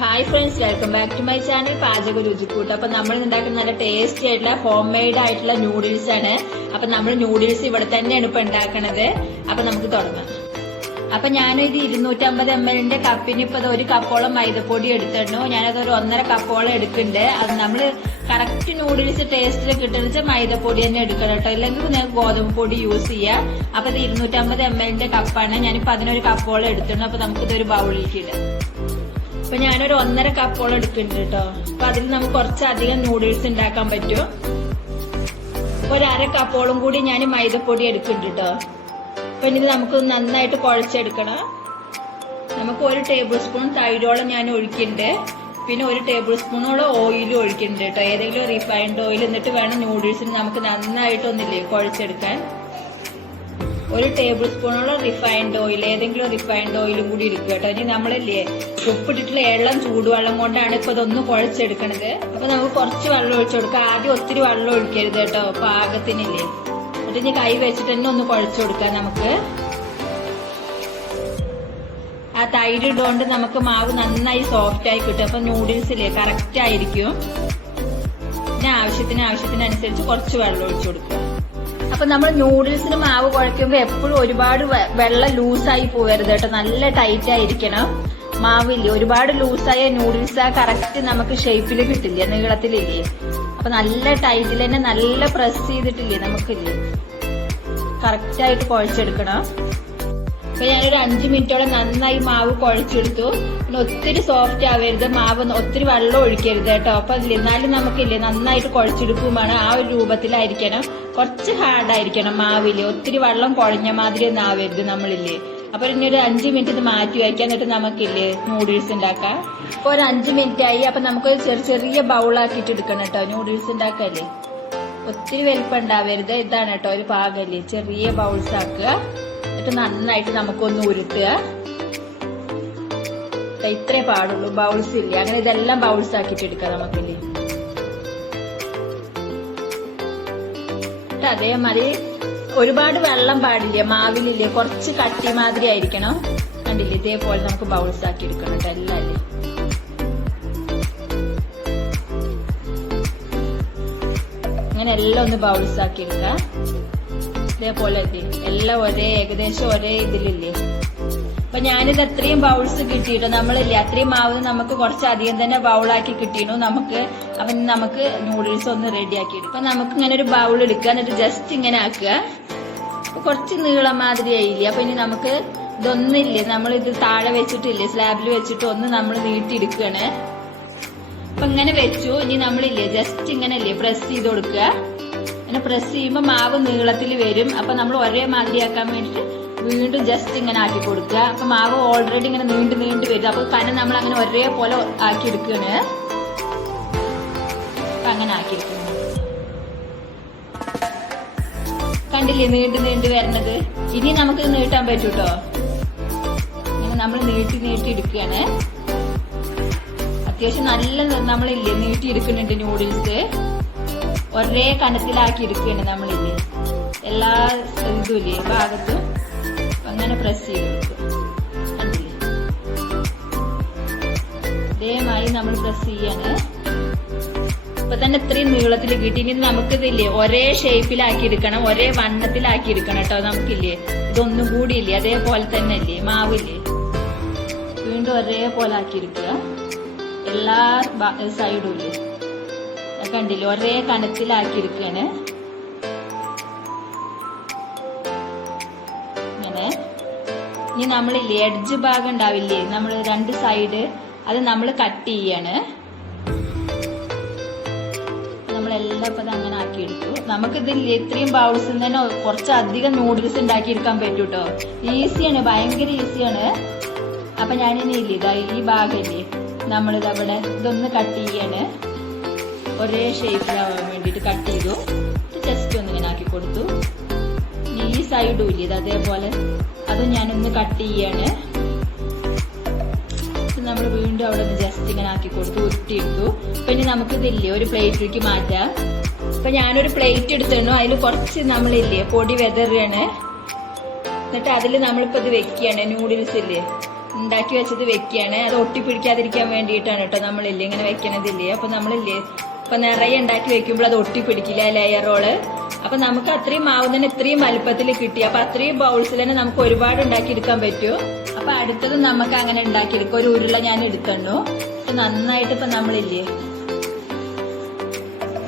Hi friends, welcome back to my channel പാചക രുചിക്കൂട്ട്. അപ്പൊ നമ്മൾ ഉണ്ടാക്കുന്ന നല്ല ടേസ്റ്റി ആയിട്ടുള്ള ഹോം മെയ്ഡ് ആയിട്ടുള്ള നൂഡിൽസ് ആണ്. അപ്പൊ നമ്മൾ നൂഡിൽസ് ഇവിടെ തന്നെയാണ് ഇപ്പൊ ഉണ്ടാക്കണത്. അപ്പൊ നമുക്ക് തുടങ്ങാം. അപ്പൊ ഞാനൊരു 250 ml കപ്പിന് ഇപ്പൊ ഒരു കപ്പോളം മൈദപ്പൊടി എടുത്തിരുന്നു. ഞാനത് ഒരു 1.5 കപ്പോളം എടുക്കുന്നുണ്ട്. അത് നമ്മള് കറക്റ്റ് നൂഡിൽസ് ടേസ്റ്റിൽ കിട്ടുന്ന മൈദപ്പൊടി തന്നെ എടുക്കണം കേട്ടോ, അല്ലെങ്കിൽ നിങ്ങൾക്ക് ഗോതമ്പ് പൊടി യൂസ് ചെയ്യാം. അപ്പൊ ഇത് 250 ml കപ്പാണ്. ഞാനിപ്പോ അതിനൊരു കപ്പോളം എടുത്തിരുന്നു. അപ്പൊ നമുക്കിതൊരു ബൗളിലേക്ക് ഇടാം. അപ്പൊ ഞാനൊരു 1.5 കപ്പോളം എടുക്കുന്നുണ്ട് കേട്ടോ. അപ്പൊ അതിൽ നമുക്ക് കുറച്ചധികം നൂഡിൽസ് ഉണ്ടാക്കാൻ പറ്റും. ഒരു 1/2 കപ്പോളം കൂടി ഞാൻ മൈദപ്പൊടി എടുക്കുന്നുണ്ട് കേട്ടോ. അപ്പൊ ഇനി നമുക്ക് നന്നായിട്ട് കുഴച്ചെടുക്കണം. നമുക്ക് 1 ടേബിൾ സ്പൂൺ തൈരോളം ഞാൻ ഒഴിക്കുന്നുണ്ട്. പിന്നെ 1 ടേബിൾ സ്പൂണോളം ഓയിൽ ഒഴിക്കുന്നുണ്ട് കേട്ടോ, ഏതെങ്കിലും റിഫൈൻഡ് ഓയിൽ. എന്നിട്ട് വേണം നൂഡിൽസിന് നമുക്ക് നന്നായിട്ടൊന്നില്ലേ കുഴച്ചെടുക്കാൻ. 1 ടേബിൾ സ്പൂണോളം റിഫൈൻഡ് ഓയിൽ, ഏതെങ്കിലും റിഫൈൻഡ് ഓയിലും കൂടി എടുക്കുക കേട്ടോ. ഇനി നമ്മളില്ലേ ഉപ്പിട്ടിട്ടുള്ള എള്ളം ചൂടുവെള്ളം കൊണ്ടാണ് ഇപ്പൊ ഇതൊന്ന് കുഴച്ചെടുക്കണത്. അപ്പൊ നമുക്ക് കുറച്ച് വെള്ളം ഒഴിച്ചു കൊടുക്കാം. ആദ്യം ഒത്തിരി വെള്ളം ഒഴിക്കരുത് കേട്ടോ, പാകത്തിനില്ലേ. എന്നിട്ട് ഇനി കൈ വെച്ചിട്ട് തന്നെ ഒന്ന് കുഴച്ചു കൊടുക്കാം. നമുക്ക് ആ തൈര് ഇടുകൊണ്ട് നമുക്ക് മാവ് നന്നായി സോഫ്റ്റ് ആയി കിട്ടും. അപ്പൊ നൂഡിൽസില്ലേ കറക്റ്റ് ആയിരിക്കും. പിന്നെ ആവശ്യത്തിനനുസരിച്ച് കുറച്ച് വെള്ളം ഒഴിച്ചു കൊടുക്കുക. അപ്പൊ നമ്മൾ നൂഡിൽസിന് മാവ് കുഴയ്ക്കുമ്പോ എപ്പോഴും ഒരുപാട് വെള്ളം ലൂസായി പോകരുത് കേട്ടോ, നല്ല ടൈറ്റ് ആയിരിക്കണം മാവില്ലേ. ഒരുപാട് ലൂസായ നൂഡിൽസ് കറക്റ്റ് നമുക്ക് ഷേപ്പിൽ കിട്ടില്ലേ, നീളത്തിലില്ലേ. അപ്പൊ നല്ല ടൈറ്റിൽ തന്നെ നല്ല പ്രസ് ചെയ്തിട്ടില്ലേ നമുക്കില്ലേ കറക്റ്റ് ആയിട്ട് കുഴച്ചെടുക്കണം. അപ്പൊ ഞാനൊരു 5 മിനിറ്റോളം നന്നായി മാവ് കുഴച്ചെടുത്തു. പിന്നെ ഒത്തിരി സോഫ്റ്റ് ആവരുത് മാവ്, ഒത്തിരി വെള്ളം ഒഴിക്കരുത് കേട്ടോ. അപ്പൊ എന്നാലും നമുക്കില്ലേ നന്നായിട്ട് കുഴച്ചെടുക്കുമാണ്. ആ ഒരു രൂപത്തിലായിരിക്കണം. കുറച്ച് ഹാർഡായിരിക്കണം മാവില്ലേ, ഒത്തിരി വെള്ളം കുഴഞ്ഞ മാതിരി ഒന്നും ആവരുത് നമ്മളില്ലേ. അപ്പൊ ഇനി ഒരു 5 മിനിറ്റ് ഇത് മാറ്റി വയ്ക്കാൻ. എന്നിട്ട് നമുക്കില്ലേ നൂഡിൽസ് ഉണ്ടാക്കാം. ഇപ്പൊ ഒരു 5 മിനിറ്റ് ആയി. അപ്പൊ നമുക്ക് ചെറിയ ബൗളാക്കിയിട്ട് എടുക്കണം കേട്ടോ നൂഡിൽസ് ഉണ്ടാക്കല്ലേ. ഒത്തിരി വലിപ്പം ഉണ്ടാവരുത്. ഇതാണ് കേട്ടോ ഒരു പാകല്ലേ, ചെറിയ ബൗൾസ് ആക്കുക. എന്നിട്ട് നന്നായിട്ട് നമുക്കൊന്ന് ഉരുട്ടുക. ഇത്രേ പാടുള്ളൂ, ബൗൾസ് ഇല്ലേ. അങ്ങനെ ഇതെല്ലാം ബൗൾസ് ആക്കിയിട്ട് എടുക്കാം നമുക്കില്ലേ. അതേമാതിരി ഒരുപാട് വെള്ളം പാടില്ല മാവിലില്ലേ, കുറച്ച് കട്ടി മാതിരി ആയിരിക്കണം. കണ്ടില്ലേ, ഇതേപോലെ നമുക്ക് ബൗൾസ് ആക്കി എടുക്കണം കേട്ടോ എല്ലാം. അങ്ങനെ എല്ലാം ഒന്ന് ബൗൾസ് ആക്കി എടുക്കാം. ഇതേപോലെ എല്ലാം ഏകദേശം ഒരേ ഇതിലില്ലേ. അപ്പൊ ഞാനിത് അത്രയും ബൗൾസ് കിട്ടിയിട്ട് നമ്മളില്ലേ അത്രയും മാവ് നമുക്ക് കുറച്ചധികം തന്നെ ബൗളാക്കി കിട്ടിയിരുന്നു നമുക്ക്. അപ്പൊ നമുക്ക് നൂഡിൽസ് ഒന്ന് റെഡിയാക്കി എടുക്കും. അപ്പൊ നമുക്ക് ഇങ്ങനെ ഒരു ബൗൾ എടുക്കുക. എന്നിട്ട് ജസ്റ്റ് ഇങ്ങനെ ആക്കുക. അപ്പൊ കുറച്ച് നീളം മാതിരി ആയില്ലേ. അപ്പൊ ഇനി നമുക്ക് ഇതൊന്നില്ലേ നമ്മളിത് താഴെ വെച്ചിട്ടില്ലേ സ്ലാബിൽ വെച്ചിട്ട് ഒന്ന് നമ്മൾ നീട്ടിയെടുക്കുകയാണ്. അപ്പൊ ഇങ്ങനെ വെച്ചു. ഇനി നമ്മളില്ലേ ജസ്റ്റ് ഇങ്ങനെയല്ലേ പ്രസ് ചെയ്ത് കൊടുക്കുക. അങ്ങനെ പ്രസ് ചെയ്യുമ്പോൾ മാവ് നീളത്തിൽ വരും. അപ്പൊ നമ്മൾ ഒരേ മാതിരി ആക്കാൻ വേണ്ടിട്ട് വീണ്ടും ജസ്റ്റ് ഇങ്ങനെ ആക്കി കൊടുക്കുക. അപ്പൊ മാവ് ഓൾറെഡി ഇങ്ങനെ നീണ്ടു വരും. അപ്പൊ കാരണം നമ്മൾ അങ്ങനെ ഒരേപോലെ ആക്കി എടുക്കുകയാണ്. അപ്പൊ അങ്ങനെ ആക്കിയെടുക്കുന്നു. കണ്ടില്ലേ നീണ്ടു വരണത്. ഇനി നമുക്ക് നീട്ടാൻ പറ്റൂട്ടോ. ഇങ്ങനെ നമ്മൾ നീട്ടി എടുക്കുകയാണ്. അത്യാവശ്യം നല്ല നമ്മളില്ലേ നീട്ടി എടുക്കുന്നുണ്ട് നൂഡിൽസ്. ഒരേ കനത്തിലാക്കി എടുക്കുകയാണ് നമ്മളില്ലേ എല്ലാ ഇതുമില്ലേ ഭാഗത്തും. അങ്ങനെ പ്രസ് ചെയ്ത് കൊടുക്കുക. കണ്ടില്ലേ ഇതേമായി നമ്മൾ പ്രസ് ചെയ്യാണ്. ഇപ്പൊ തന്നെ ഇത്രയും നീളത്തിൽ കിട്ടി. ഇനി നമുക്കിതില്ലേ ഒരേ ഷേപ്പിലാക്കി എടുക്കണം, ഒരേ വണ്ണത്തിലാക്കി എടുക്കണം കേട്ടോ നമുക്കില്ലേ. ഇതൊന്നും കൂടി ഇല്ലേ അതേപോലെ തന്നെ അല്ലേ മാവില്ലേ, വീണ്ടും ഒരേപോലെ ആക്കി എടുക്കുക. എല്ലാ സൈഡും ഇല്ലേ കണ്ടില്ലേ ഒരേ കനത്തിലാക്കി എടുക്കുകയാണ്. ഇങ്ങനെ ഇനി നമ്മളില്ലേ എഡ്ജ് ഭാഗം ഉണ്ടാവില്ലേ നമ്മൾ 2 സൈഡ്, അത് നമ്മൾ കട്ട് ചെയ്യാണ്. നമ്മളെല്ലാം ഇപ്പൊ അങ്ങനെ ആക്കിയെടുത്തു. നമുക്കിതില്ലേ ഇത്രയും ബൗൾസിൽ തന്നെ കുറച്ചധികം നൂഡിൽസ് ഉണ്ടാക്കിയെടുക്കാൻ പറ്റും കേട്ടോ. ഈസിയാണ്, ഭയങ്കര ഈസിയാണ്. അപ്പൊ ഞാനിനി ഇല്ലേ ഈ ഭാഗമില്ലേ നമ്മളിതവിടെ ഇതൊന്ന് കട്ട് ചെയ്യാണ്. ഒരേ ഷേപ്പിലാവാൻ വേണ്ടിട്ട് കട്ട് ചെയ്തു. ജസ്റ്റ് ഒന്ന് ഇങ്ങനെ ആക്കി കൊടുത്തു. ഈ സൈഡും ഇല്ലേ ഇത് അതേപോലെ അതും ഞാനൊന്ന് കട്ട് ചെയ്യാണ്. നമ്മൾ വീണ്ടും അവിടെ ഒന്ന് ജസ്റ്റ് ഇങ്ങനെ ആക്കി കൊടുത്തു, ഉരുട്ടിയെടുത്തു. അപ്പൊ ഇനി നമുക്ക് ഇതില്ലേ ഒരു പ്ലേറ്റിലേക്ക് മാറ്റാം. അപ്പൊ ഞാനൊരു പ്ലേറ്റ് എടുത്തിരുന്നു. അതിൽ കുറച്ച് നമ്മളില്ലേ പൊടി വെതറുകയാണ്. എന്നിട്ട് അതിൽ നമ്മളിപ്പോ ഇത് വെക്കുകയാണ് നൂഡിൽസ് ഇല്ലേ. ഉണ്ടാക്കി വെച്ചത് വെക്കുകയാണ്. അത് ഒട്ടിപ്പിടിക്കാതിരിക്കാൻ വേണ്ടിയിട്ടാണ് കേട്ടോ നമ്മളില്ലേ ഇങ്ങനെ വെക്കണതില്ലേ. അപ്പൊ നമ്മളില്ലേ ഇപ്പൊ നിറയെ ഉണ്ടാക്കി വെക്കുമ്പോൾ അത് ഒട്ടിപ്പിടിക്കില്ല ലെയർ റോള്. അപ്പൊ നമുക്ക് അത്രയും മാവ് തന്നെ ഇത്രയും വലുപ്പത്തിൽ കിട്ടി. അപ്പൊ അത്രയും ബൗൾസിൽ തന്നെ നമുക്ക് ഒരുപാട് ഉണ്ടാക്കിയെടുക്കാൻ പറ്റും. അപ്പൊ അടുത്തത് നമുക്ക് അങ്ങനെ ഉണ്ടാക്കിയെടുക്കും. ഒരു ഉരുള ഞാൻ എടുക്കണു. നന്നായിട്ട് ഇപ്പൊ നമ്മളില്ലേ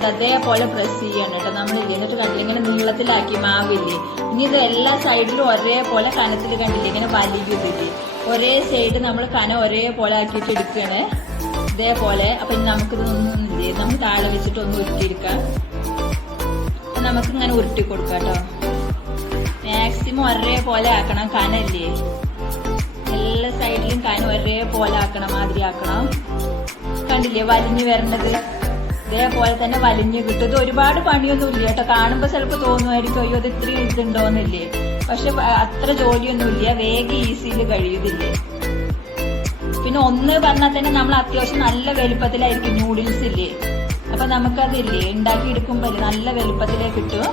അതേപോലെ പ്രസ് ചെയ്യണം കേട്ടോ നമ്മളില്ലേ. എന്നിട്ട് കണ്ടില്ല ഇങ്ങനെ നീളത്തിലാക്കി മാവില്ലേ. ഇനി ഇത് എല്ലാ സൈഡിലും ഒരേപോലെ കനത്തിൽ കണ്ടില്ലേ ഇങ്ങനെ വലിയുന്നില്ലേ. ഒരേ സൈഡ് നമ്മൾ കനം ഒരേപോലെ ആക്കിയിട്ട് എടുക്കണേ ഇതേപോലെ. അപ്പൊ ഇനി നമുക്കിതൊന്നില്ലേ നമ്മൾ താഴെ വെച്ചിട്ട് ഒന്ന് ഉരുട്ടിയെടുക്കാം. നമുക്ക് ഇങ്ങനെ ഉരുട്ടി കൊടുക്കാം കേട്ടോ. മാക്സിമം ഒരേപോലെ ആക്കണം. കനല്ലേ എല്ലാ സൈഡിലും കനം ഒരേപോലെ ആക്കണം, മാതിരി ആക്കണം. കണ്ടില്ലേ വലിഞ്ഞു വരണത് ഇതേപോലെ തന്നെ വലിഞ്ഞു കിട്ടും. ഇത് ഒരുപാട് പണിയൊന്നും ഇല്ല കേട്ടോ. കാണുമ്പോ ചിലപ്പോ തോന്നുമായിരിക്കും അയ്യോ അത് ഇത്രയും ഇതുണ്ടോന്നില്ലേ. പക്ഷെ അത്ര ജോലിയൊന്നുമില്ല, വേഗം ഈസിയിൽ കഴിയുന്നില്ലേ. പിന്നെ ഒന്ന് പറഞ്ഞാൽ തന്നെ നമ്മൾ അത്യാവശ്യം നല്ല വലുപ്പത്തിലായിരിക്കും നൂഡിൽസ് ഇല്ലേ. അപ്പൊ നമുക്കതില്ലേ ഉണ്ടാക്കി എടുക്കുമ്പോ നല്ല വലുപ്പത്തിലേ കിട്ടും.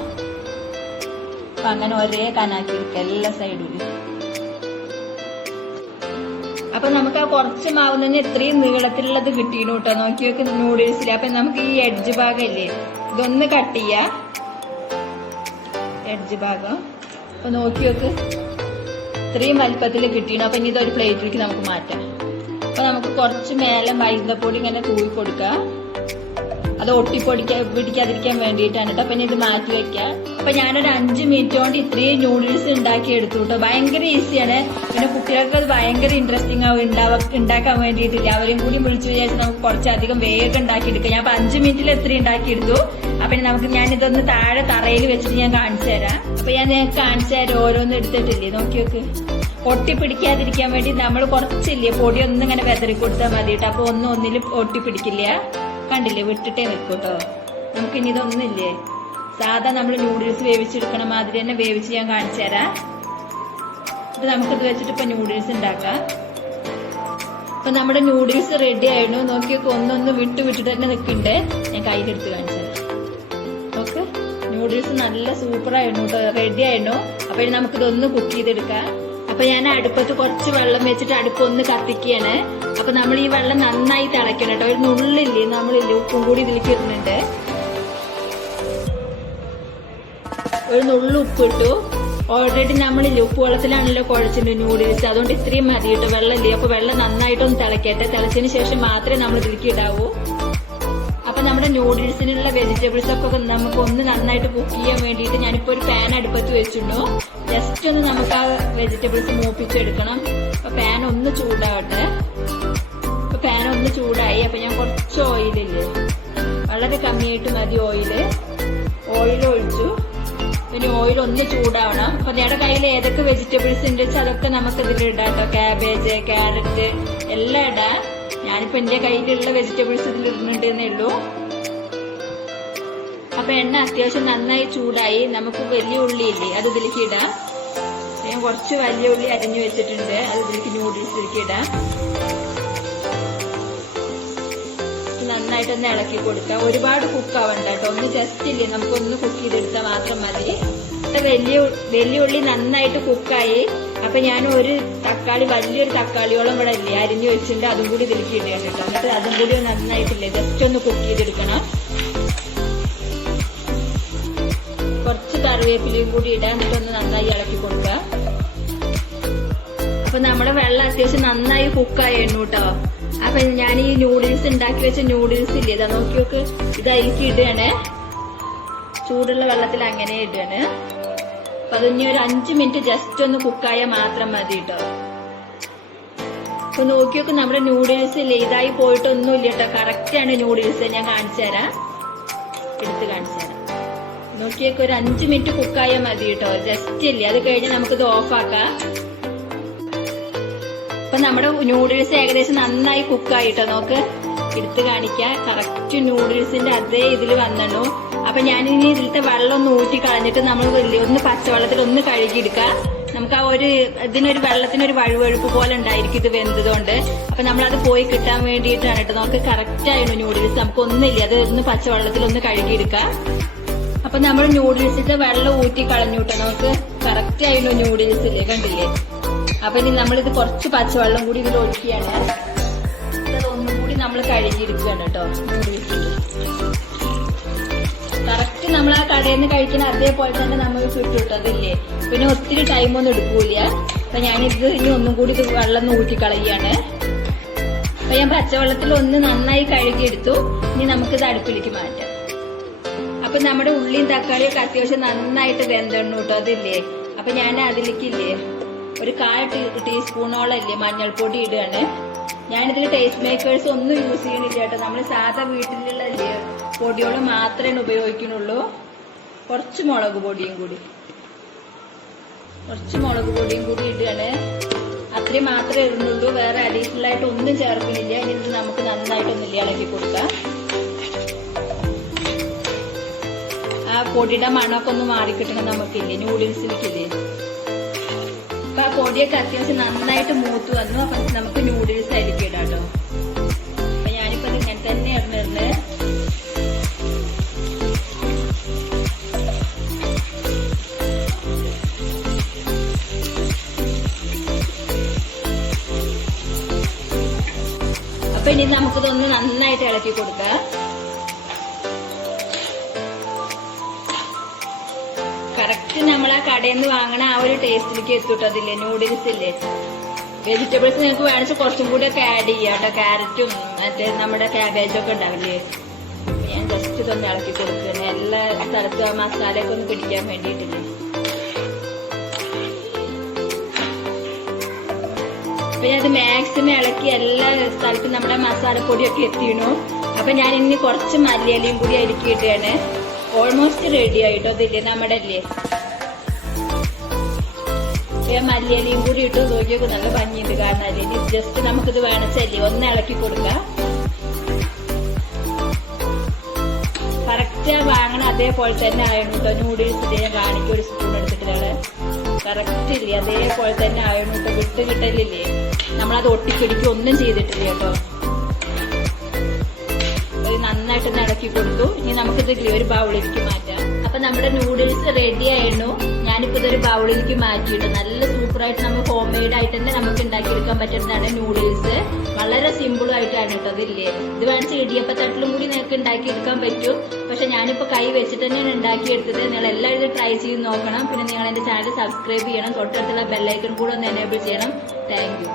അപ്പൊ അങ്ങനെ ഒരേ കനാക്കി എടുക്കുക എല്ലാ സൈഡിലും. അപ്പൊ നമുക്ക് ആ കുറച്ച് മാവ് തന്നെ ഇത്രയും നീളത്തിലുള്ളത് കിട്ടിയിരുന്നു കേട്ടോ. നോക്കി നോക്കി നൂഡിൽസിൽ. അപ്പൊ നമുക്ക് ഈ എഡ്ജ് ഭാഗം ഇല്ലേ ഇതൊന്ന് കട്ട് ചെയ്യാ എഡ്ജ് ഭാഗം. അപ്പൊ നോക്കി നോക്ക് ഇത്രയും വലുപ്പത്തിൽ കിട്ടിയിരുന്നു. അപ്പൊ ഇനി ഇതൊരു പ്ലേറ്റിലേക്ക് നമുക്ക് മാറ്റാം. അപ്പൊ നമുക്ക് കുറച്ച് മേലെ മൈദപ്പൊടി ഇങ്ങനെ തൂവി കൊടുക്കാം. അത് പിടിക്കാതിരിക്കാൻ വേണ്ടിയിട്ടാണ് കേട്ടോ. അപ്പൊ ഇനി ഇത് മാറ്റി വെക്കാം. അപ്പൊ ഞാനൊരു 5 മിനിറ്റ് കൊണ്ട് ഇത്രയും നൂഡിൽസ് ഉണ്ടാക്കി എടുത്തു കേട്ടോ. ഭയങ്കര ഈസിയാണ്. പിന്നെ കുട്ടികൾക്ക് അത് ഭയങ്കര ഇൻട്രസ്റ്റിംഗ് ആവും ഉണ്ടാക്കാൻ വേണ്ടിയിട്ടില്ല. അവരും കൂടി വിളിച്ചു വിചാരിച്ച് നമുക്ക് കുറച്ചധികം വേഗം ഉണ്ടാക്കി എടുക്കാം. ഞാൻ 5 മിനിറ്റിൽ എത്രയും ഉണ്ടാക്കി എടുത്തു. അപ്പൊ നമുക്ക് ഞാനിതൊന്ന് താഴെ തറയിൽ വെച്ചിട്ട് ഞാൻ കാണിച്ചു തരാം. അപ്പൊ ഞാൻ കാണിച്ചു തരാം. ഓരോന്നും എടുത്തിട്ടില്ലേ നോക്കി നോക്ക്. ഒട്ടിപ്പിടിക്കാതിരിക്കാൻ വേണ്ടി നമ്മൾ കുറച്ചില്ലേ പൊടി ഒന്നും ഇങ്ങനെ വെതറി കൊടുത്താൽ മതി കേട്ടോ. അപ്പൊ ഒന്നിലും ഒട്ടിപ്പിടിക്കില്ല. കണ്ടില്ലേ വിട്ടിട്ടേ നിൽക്കും കേട്ടോ. നമുക്ക് ഇനി ഇതൊന്നില്ലേ സാധാ നമ്മൾ നൂഡിൽസ് വേവിച്ചെടുക്കണ മാതിരി തന്നെ വേവിച്ച് ഞാൻ കാണിച്ചു തരാം. അപ്പൊ നമുക്കിത് വെച്ചിട്ട് ഇപ്പൊ നൂഡിൽസ് ഉണ്ടാക്കാം. അപ്പൊ നമ്മുടെ നൂഡിൽസ് റെഡി ആയിരുന്നു. നോക്കിയൊക്കെ ഒന്നൊന്ന് വിട്ടിട്ട് തന്നെ നിൽക്കണ്ടേ. ഞാൻ കയ്യിലെടുത്ത് കാണിച്ചു തരാം. ഓക്കെ നൂഡിൽസ് നല്ല സൂപ്പറായിരുന്നു കേട്ടോ, റെഡി ആയിരുന്നു. അപ്പൊ ഇനി നമുക്കിതൊന്ന് കുക്ക് ചെയ്തെടുക്കാം. അപ്പൊ ഞാൻ അടുപ്പത്ത് കുറച്ച് വെള്ളം വെച്ചിട്ട് അടുപ്പൊന്ന് കത്തിക്കുകയാണ്. അപ്പൊ നമ്മൾ ഈ വെള്ളം നന്നായി തിളയ്ക്കണം കേട്ടോ. ഒരു നുള്ളില്ലേ നമ്മളില്ലേ ഉപ്പും കൂടി ഇതിലേക്ക് ഇടുന്നുണ്ട്. ഒരു നുള്ളു ഉപ്പിട്ടു. ഓൾറെഡി നമ്മളില്ലേ ഉപ്പ് വെള്ളത്തിലാണല്ലോ കുഴച്ചിട്ടുണ്ട് നൂഡിൽസ്. അതുകൊണ്ട് ഇത്രയും മതി കേട്ടോ. വെള്ളമില്ലേ അപ്പൊ വെള്ളം നന്നായിട്ടൊന്ന് തിളക്കട്ടെ. തിളച്ചതിന് ശേഷം മാത്രമേ നമ്മൾ ഇതിലേക്ക് ഇടാവൂ. അപ്പൊ നമ്മുടെ നൂഡിൽസിനുള്ള വെജിറ്റബിൾസ് ഒക്കെ നമുക്ക് ഒന്ന് നന്നായിട്ട് കുക്ക് ചെയ്യാൻ വേണ്ടിയിട്ട് ഞാനിപ്പോ ഒരു പാൻ അടുപ്പത്ത് വെച്ചിട്ടുണ്ടോ. ജസ്റ്റ് ഒന്ന് നമുക്ക് ആ വെജിറ്റബിൾസ് മൂപ്പിച്ചെടുക്കണം. അപ്പൊ പാൻ ഒന്ന് ചൂടാവട്ടെ. അപ്പൊ പാൻ ഒന്ന് ചൂടായി. അപ്പൊ ഞാൻ കുറച്ച് ഓയിലില്ലേ വളരെ കമ്മിയായിട്ട് മതി ഓയിൽ ഒഴിച്ചു. പിന്നെ ഓയിൽ ഒന്ന് ചൂടാവണം. അപ്പൊ നിങ്ങളുടെ കയ്യിൽ ഏതൊക്കെ വെജിറ്റബിൾസ് ഉണ്ട് വെച്ചാൽ അതൊക്കെ നമുക്ക് ഇതിൽ ഇടാം കേട്ടോ. ക്യാബേജ്, ക്യാരറ്റ് എല്ലാം ഇടാം. ഞാനിപ്പോ എന്റെ കയ്യിലുള്ള വെജിറ്റബിൾസ് ഇതിൽ ഇടുന്നുണ്ടെന്നേ ഉള്ളൂ. അപ്പൊ എണ്ണ അത്യാവശ്യം നന്നായി ചൂടായി. നമുക്ക് വലിയ ഉള്ളി ഇല്ലേ അത് ഇതിലേക്ക് ഇടാം. ഞാൻ കുറച്ച് വലിയ ഉള്ളി അരിഞ്ഞു വെച്ചിട്ടുണ്ട്. അത് ഇതിലേക്ക് നൂഡിൽസിലേക്ക് ഇടാം. നന്നായിട്ടൊന്ന് ഇളക്കി കൊടുക്കാം. ഒരുപാട് കുക്കാവണ്ട കേട്ടോ. ഒന്ന് ജസ്റ്റ് ഇല്ലേ നമുക്കൊന്ന് കുക്ക് ചെയ്തെടുത്താൽ മാത്രം മതി. വലിയ ഉള്ളി നന്നായിട്ട് കുക്കായി. അപ്പൊ ഞാൻ ഒരു തക്കാളി വലിയൊരു തക്കാളിയോളം ഇവിടെ ഇല്ലേ അരിഞ്ഞു വെച്ചിട്ടുണ്ട്. അതും കൂടി ഇതിലേക്ക് ഇടുകയാണ് കേട്ടോ. എന്നിട്ട് അതും കൂടി നന്നായിട്ടില്ലേ ജസ്റ്റ് ഒന്ന് കുക്ക് ചെയ്തെടുക്കണം. കുറച്ച് കറിവേപ്പിലയും കൂടി ഇടാൻ. എന്നിട്ടൊന്ന് നന്നായി ഇളക്കി കൊടുക്കുക. അപ്പൊ നമ്മുടെ വെള്ളം അത്യാവശ്യം നന്നായി കുക്കായിരുന്നു കേട്ടോ. അപ്പൊ ഞാൻ ഈ നൂഡിൽസ് ഉണ്ടാക്കി വെച്ച നൂഡിൽസ് ഇല്ലേ ഇതാ നോക്കി നോക്ക്. ഇത് അതിലേക്ക് ഇടുകയാണ്. ചൂടുള്ള വെള്ളത്തിൽ അങ്ങനെ ഇടുകയാണ്. അപ്പൊ അതിനി ഒരു 5 മിനിറ്റ് ജസ്റ്റ് ഒന്ന് കുക്കായാൽ മാത്രം മതി കേട്ടോ. അപ്പൊ നോക്കി നോക്ക് നമ്മുടെ നൂഡിൽസ് ഇല്ലേ ഇതായി പോയിട്ടൊന്നുമില്ല കേട്ടോ. കറക്റ്റ് ആണ് നൂഡിൽസ്. ഞാൻ കാണിച്ചു തരാം. എടുത്ത് കാണിച്ചു തരാം. നോക്കിയൊക്കെ ഒരു 5 മിനിറ്റ് കുക്കായാൽ മതി കേട്ടോ. ജസ്റ്റ് ഇല്ലേ അത് കഴിഞ്ഞ് നമുക്കിത് ഓഫാക്കാം. അപ്പൊ നമ്മുടെ നൂഡിൽസ് ഏകദേശം നന്നായി കുക്കായിട്ടോ. നോക്ക് എടുത്ത് കാണിക്കാം. കറക്റ്റ് നൂഡിൽസിന്റെ അതേ ഇതിൽ വന്നു. അപ്പൊ ഞാനിനി ഇതിലത്തെ വെള്ളം ഒന്ന് ഊറ്റി കളഞ്ഞിട്ട് നമ്മൾ ഒന്ന് പച്ചവെള്ളത്തിൽ ഒന്ന് കഴുകിയെടുക്കാം. നമുക്ക് ആ ഇതിനൊരു വെള്ളത്തിനൊരു വഴുവഴുപ്പ് പോലെ ഉണ്ടായിരിക്കും ഇത് വെന്തതുകൊണ്ട്. അപ്പൊ നമ്മളത് പോയി കിട്ടാൻ വേണ്ടിയിട്ടാണ് കേട്ടോ. നമുക്ക് കറക്റ്റ് ആയിരുന്നു നൂഡിൽസ്. നമുക്ക് ഒന്നില്ല അത് ഒന്ന് പച്ചവെള്ളത്തിൽ ഒന്ന് കഴുകിയെടുക്കാം. അപ്പൊ നമ്മൾ നൂഡിൽസിന്റെ വെള്ളം ഊറ്റി കളഞ്ഞു കേട്ടോ. നമുക്ക് കറക്റ്റ് ആയിരുന്നു നൂഡിൽസ് ഇല്ലേ കണ്ടില്ലേ. അപ്പൊ ഇനി നമ്മളിത് കുറച്ച് പച്ചവെള്ളം കൂടി ഇതിൽ ഒഴിക്കുകയാണ്. ഒന്നും കൂടി നമ്മൾ കഴുകിയിരിക്കുകയാണ് കേട്ടോ. കറക്റ്റ് നമ്മൾ ആ കടയിൽ നിന്ന് കഴിക്കുന്ന അതേപോലെ തന്നെ നമുക്ക് കിട്ടുട്ടതില്ലേ. പിന്നെ ഒത്തിരി ടൈമൊന്നും എടുക്കൂല. അപ്പൊ ഞാനിത് ഇനി ഒന്നും കൂടി ഇത് വെള്ളം ഊറ്റിക്കളയാണ്. അപ്പൊ ഞാൻ പച്ചവെള്ളത്തിൽ ഒന്ന് നന്നായി കഴുകിയെടുത്തു. ഇനി നമുക്കിത് അടുപ്പിലേക്ക് മാറ്റാം. അപ്പൊ നമ്മുടെ ഉള്ളിയും തക്കാളിയൊക്കെ അത്യാവശ്യം നന്നായിട്ട് വെന്തണ്ണു കേട്ടോ അതില്ലേ. അപ്പൊ ഞാൻ അതിലേക്കില്ലേ ഒരു 1/4 ടീസ്പൂണോളം മഞ്ഞൾപ്പൊടി ഇടുകയാണ്. ഞാനിതിൽ ടേസ്റ്റ് മേക്കേഴ്സ് ഒന്നും യൂസ് ചെയ്യണില്ല കേട്ടോ. നമ്മൾ സാധാ വീട്ടിലുള്ള പൊടികൾ മാത്രമേ ഉപയോഗിക്കുന്നുള്ളൂ. കുറച്ച് മുളക് പൊടിയും കൂടി ഇടുകയാണ്. അത്രയും മാത്രമേ ഇടുന്നുള്ളൂ. വേറെ അഡീഷണൽ ആയിട്ട് ഒന്നും ചേർക്കുന്നില്ല. ഇനി ഇത് നമുക്ക് നന്നായിട്ടൊന്നില്ല ഇളക്കി കൊടുക്കാം. ആ പൊടിയുടെ മണമൊക്കെ ഒന്ന് മാറിക്കിട്ടണം നമുക്കില്ലേ നൂഡിൽസിലേക്കില്ലേ. അപ്പൊ ആ പൊടിയൊക്കെ അത്യാവശ്യം നന്നായിട്ട് മൂത്ത് വന്നു. അപ്പൊ നമുക്ക് നൂഡിൽസ് അതിലേക്ക് ഇടാം കേട്ടോ. അപ്പൊ ഞാനിപ്പോ ഇങ്ങനെ തന്നെ ഇടുന്നത്. അപ്പൊ ഇനി നമുക്കിതൊന്ന് നന്നായിട്ട് ഇളക്കി കൊടുക്കാം. കറക്റ്റ് നമ്മൾ ആ കടയിൽ നിന്ന് വാങ്ങണ ആ ഒരു ടേസ്റ്റിലേക്ക് എത്തിട്ടതില്ലേ നൂഡിൽസ് ഇല്ലേ. വെജിറ്റബിൾസ് നിങ്ങൾക്ക് വേണമെങ്കിൽ കുറച്ചും കൂടി ഒക്കെ ആഡ് ചെയ്യാം കേട്ടോ. ക്യാരറ്റും മറ്റേ നമ്മുടെ ക്യാബേജും ഒക്കെ ഉണ്ടാവില്ലേ. ഞാൻ ജസ്റ്റ് ഇതൊന്ന് ഇളക്കി കൊടുക്കുകയാണ്. എല്ലാ സ്ഥലത്തും ആ മസാലയൊക്കെ ഒന്ന് പിടിക്കാൻ വേണ്ടിയിട്ടില്ലേ. അപ്പൊ ഞാനത് മാക്സിമം ഇളക്കി എല്ലാ സ്ഥലത്തും നമ്മുടെ മസാലപ്പൊടിയൊക്കെ എത്തിയിരുന്നു. അപ്പൊ ഞാൻ ഇനി കുറച്ച് മല്ലിയിലയും കൂടി അരിക്കി ഇടുകയാണ്. ഓൾമോസ്റ്റ് റെഡി ആയിട്ടോ അതില്ലേ നമ്മുടെ അല്ലേ. മല്ലിയിലയും കൂടി ഇട്ട് നോക്കിയൊക്കെ നല്ല ഭംഗിയുണ്ട്. കാരണം അല്ലെങ്കിൽ ജസ്റ്റ് നമുക്കിത് വേണച്ചല്ലേ ഒന്ന് ഇളക്കി കൊടുക്കാം. കറക്റ്റ് വാങ്ങണ അതേപോലെ തന്നെ ആയിരുന്നു കേട്ടോ. നൂഡിൽസ് ഞാൻ കാണിക്കും ഒരു സ്പൂൺ എടുത്തിട്ട് കറക്റ്റ് ഇല്ലേ അതേപോലെ തന്നെ ആയിരുന്നു കേട്ടോ. വിട്ട് കിട്ടലില്ലേ നമ്മളത് ഒട്ടിപ്പിടിക്കുക ഒന്നും ചെയ്തിട്ടില്ല കേട്ടോ. നന്നായിട്ട് ഇളക്കി കൊടുത്തു. ഇനി നമുക്കിത് ഒരു ബൗളിലേക്ക് മാറ്റാം. അപ്പൊ നമ്മുടെ നൂഡിൽസ് റെഡി ആയിരുന്നു. ഞാനിപ്പോ ഇതൊരു ബൗളിലേക്ക് മാറ്റിയിട്ട് നല്ല സൂപ്പറായിട്ട് നമ്മൾ ഹോം മെയ്ഡ് ആയിട്ട് തന്നെ നമുക്ക് ഉണ്ടാക്കിയെടുക്കാൻ പറ്റുന്നതാണ് നൂഡിൽസ്. വളരെ സിമ്പിൾ ആയിട്ടാണ് കേട്ടോ അതില്ലേ. ഇത് വേണമെങ്കിൽ ഇടിയപ്പത്തട്ടിലും കൂടി നിങ്ങൾക്ക് ഉണ്ടാക്കിയെടുക്കാൻ പറ്റും. പക്ഷെ ഞാനിപ്പോ കൈ വെച്ചിട്ട് തന്നെയാണ് ഉണ്ടാക്കിയെടുത്തത്. നിങ്ങൾ എല്ലാവരും ഇത് ട്രൈ ചെയ്ത് നോക്കണം. പിന്നെ നിങ്ങൾ എന്റെ ചാനൽ സബ്സ്ക്രൈബ് ചെയ്യണം. തൊട്ടടുത്തുള്ള ബെല്ലൈക്കൺ കൂടെ ഒന്ന് എനേബിൾ ചെയ്യണം. Thank you.